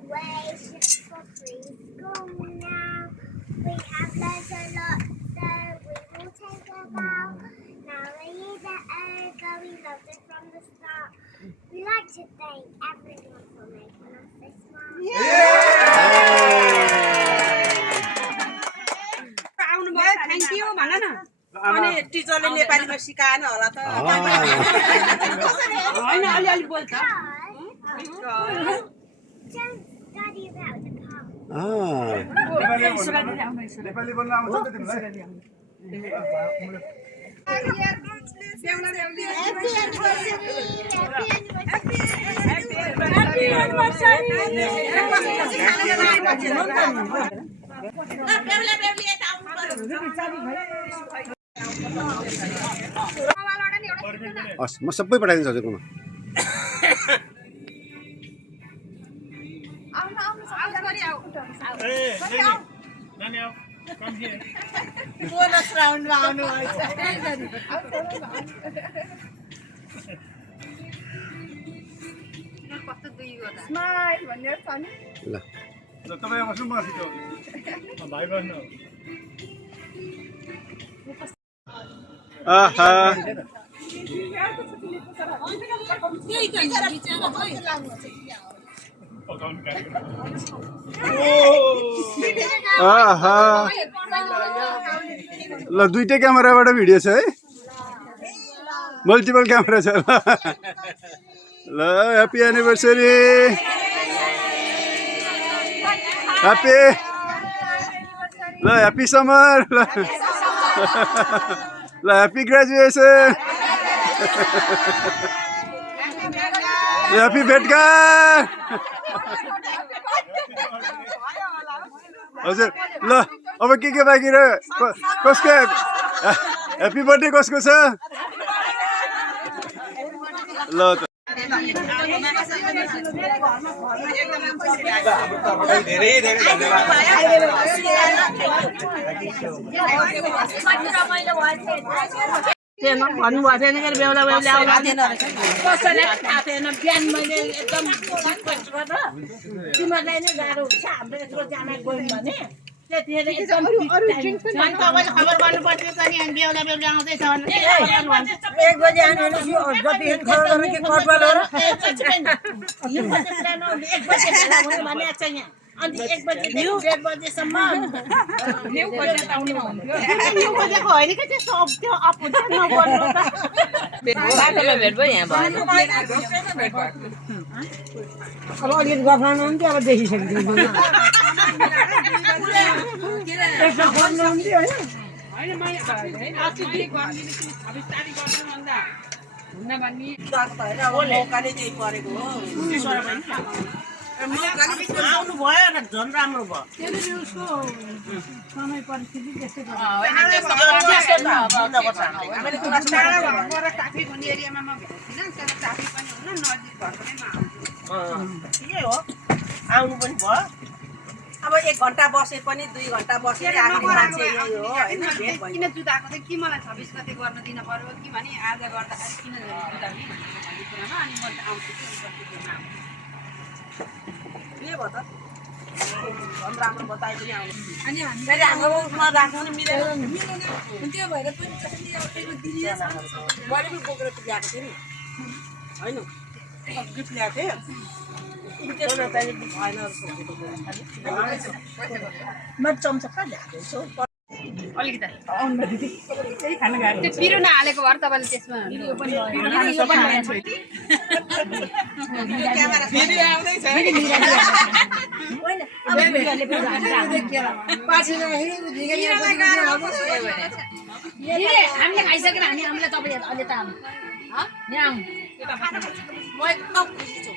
Congratulations for preschool now. We have learned a lot, so we will take a bow. Now the years are over, we loved it from the start. We like to thank everyone for making us this smart. Thank you, Manana. अनि टिचरले नेपालीमा सिकाएन होला त हैन अलि बोल्छ Don't study about the past. Nepali बोल्न आउँछ त तिमीलाई हस् म सबै पठाइदिन्छु हजुरकोमा बोनस राउन्डमा आउनु स्माइल भन्ने छ नि ल तपाईँ बस्नु म छिटो भाइ बस्नु आहा आहा ल दुईटै क्यामेराबाट भिडियो छ है मल्टिपल क्यामेरा छ ल ह्याप्पी एनिभर्सरी ह्याप्पी ल ह्याप्पी समर ल ह्याप्पी ग्रेजुएसन ह्याप्पी भेटघाट हजुर ल अब के बाँकी रह्यो कसको ह्याप्पी बर्थडे कसको छ ल त धेरै धेरै धन्यवाद भन्नुभएको थिएन कि बेहुला बेहुली आउनु थिएन कसैले थाहा थिएन बिहान मैले एकदम तिमीहरूलाई नै गाह्रो हुन्छ हाम्रो यत्रो जान गयौँ भने त्यतिखेर एकदम तपाईँले खबर गर्नुपर्छ नि अनि बेहुला बेहुली आउँदैछ भने 1 बजे आउनु जतिखेर खबर गर्नु के कटवाल हो र 1 बजे प्लान 1 बजे भेला हुने भनेको छ यहाँ अनि 1 बजे 1:30 बजेसम्म 9 बजे आउनु भन्थ्यो 9 बजेको होइन कि त्यो सब त्यो अपुन्छ नबोल्नु त बाटोमा भेट भयो यहाँ भयो अब अलिकति गफ गर्नु नि अब देखिसक्यो यसो गर्नु नि हैन हैन मैले अस्ति गर्दिनु 26 तारिख गर्नु भन्दा हुन्न भन्ने मौकाले चाहिँ परेको हो आउनु भयो र झन् राम्रो भयो त्यसले उसको समय परिस्थिति त्यस्तै ट्राफिक हुने एरियामा म भेट्दिनँ तर ट्राफिक पनि हुन नजिक भएकोमा ठिकै हो आउनु पनि भयो अब 1 घन्टा बसे पनि 2 घन्टा बसे आएको मान्छे यही हो हैन किन जुदाको चाहिँ कि मलाई 26 गते गर्न दिन पर्यो कि भने आज गर्दाखेरि किन जुदाउने भन्ने कुरामा अनि म आउँछु कि के भयो त झन् राम्रो बताए पनि आउनु अनि फेरि हाम्रो उसमा राख्नु नि मिलेन त्यो भएर पनि कसैले एउटा दिने छ मैले पनि बोकेर ल्याएको थिएँ नि हैन गिफ्ट ल्याएको थिएँ म चम्चा कहाँ ल्याएको अलिकति आउनु दिदी त्यही खान गएको त्यो पिरो नहालेको भएर तपाईले त्यसमा यो पनि फेरि आउँदैछ हामीले खाइसकेर हामीले तपाईहरु अहिले त यहाँ म एकदम खुसी छु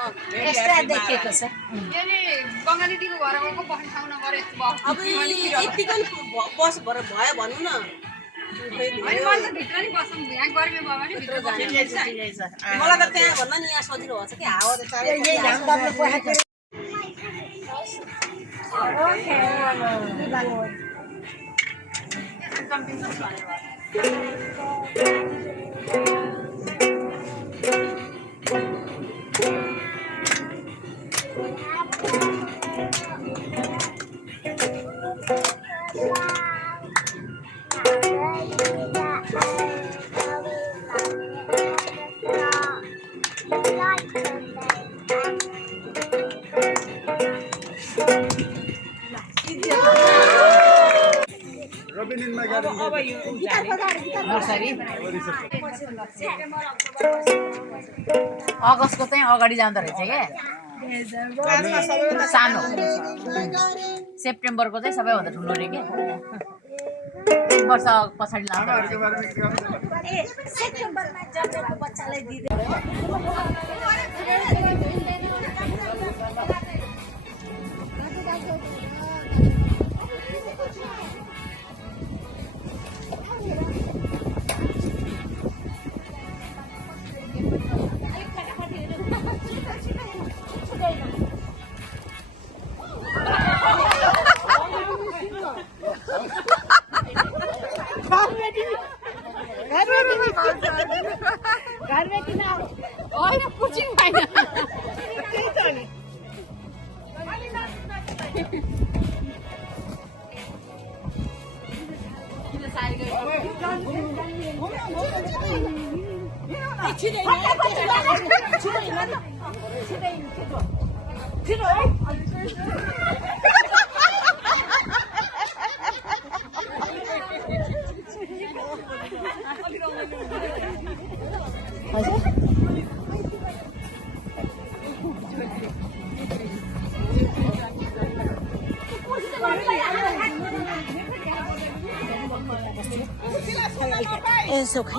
एक्स्ट्रा देखिएको छ यानी बंगाली दिको घर गएको बस्न खाउन गरे यस्तो अब यतिकै बस भयो भन्नु न अनि म त भित्र नि बस्नु यहाँ गर्मी भयो भने भित्र मलाई त त्यहाँ भन्दा नि यहाँ सजिलो हुन्छ कि हावा त चारै यही घाम दब्लो पोखातिर ओके नर्सरी अगस्तको चाहिँ अगाडि जाँदो रहेछ क्या सानो सेप्टेम्बरको चाहिँ सबैभन्दा ठुलो रे के 1 वर्ष पछाडि लाँदो रहेछ यसो खै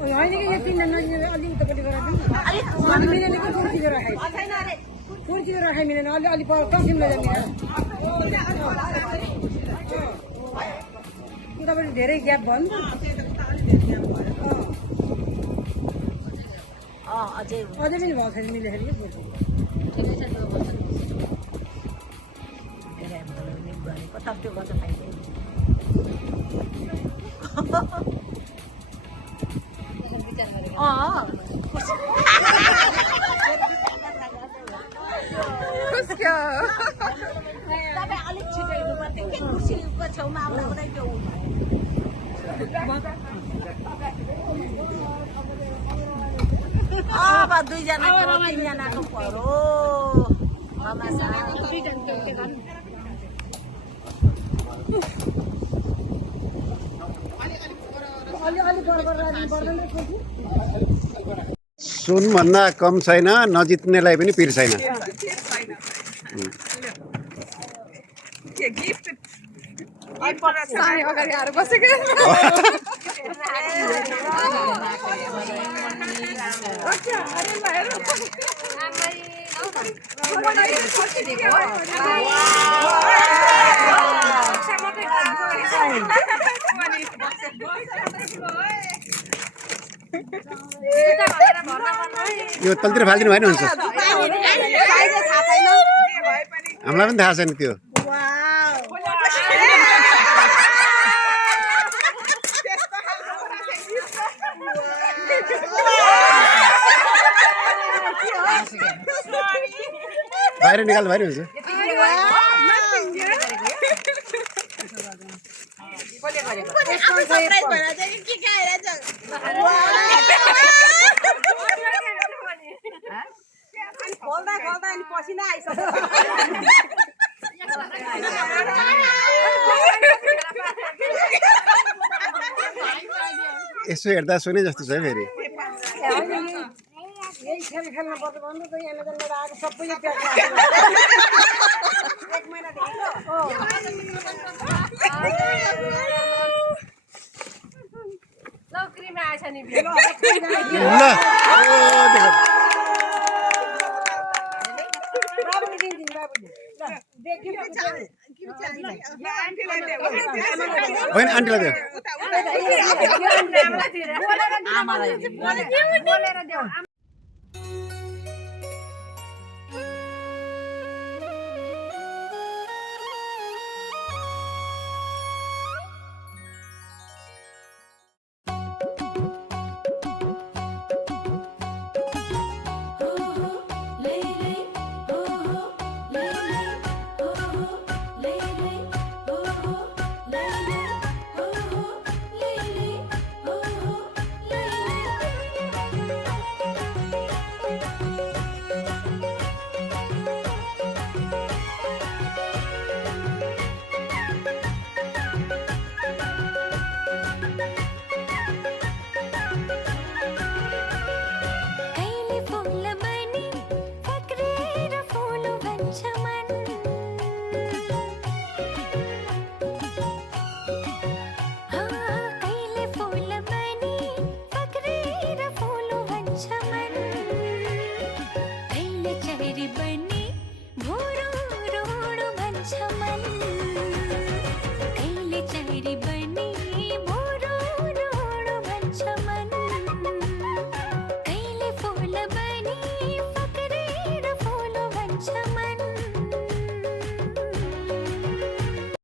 होइन कि यो तिनजना नजिक अलि उतापट्टि गराइदिनु अलि मिलेन कि कुर्सी राखे कुर्सी राखे मिलेन अलि अलि कम्ती मिलेन उतापट्टि धेरै ग्याप भयो नि अझै पनि भएको छैन मिलेर कता त्यो गर्छ अलिक छिटो हिँड्नु पर्थ्यो के कुर्सीको छेउमा आउँदा त्यो अब दुईजनाको र तिनजनाको परो सुनभन्दा कम छैन नजित्नेलाई पनि पिर छैन अगाडि आएर बसेको यो तलतिर फालिदिनु भएन हुन्छ हामीलाई पनि थाहा छैन त्यो बाहिर निकाल्नु भएन हुन्छ खोल्दा खोल्दा अनि पसिना आइसक्यो यसो हेर्दा सुने जस्तो छ फेरि यही खेल खेल्नु पर्छ भन्नु त यहाँ लिएर आएको सबैले एक महिना लौक्रीमा आएछ नि होइन आन्टीलाई दियो आमालाई बोलेर देऊ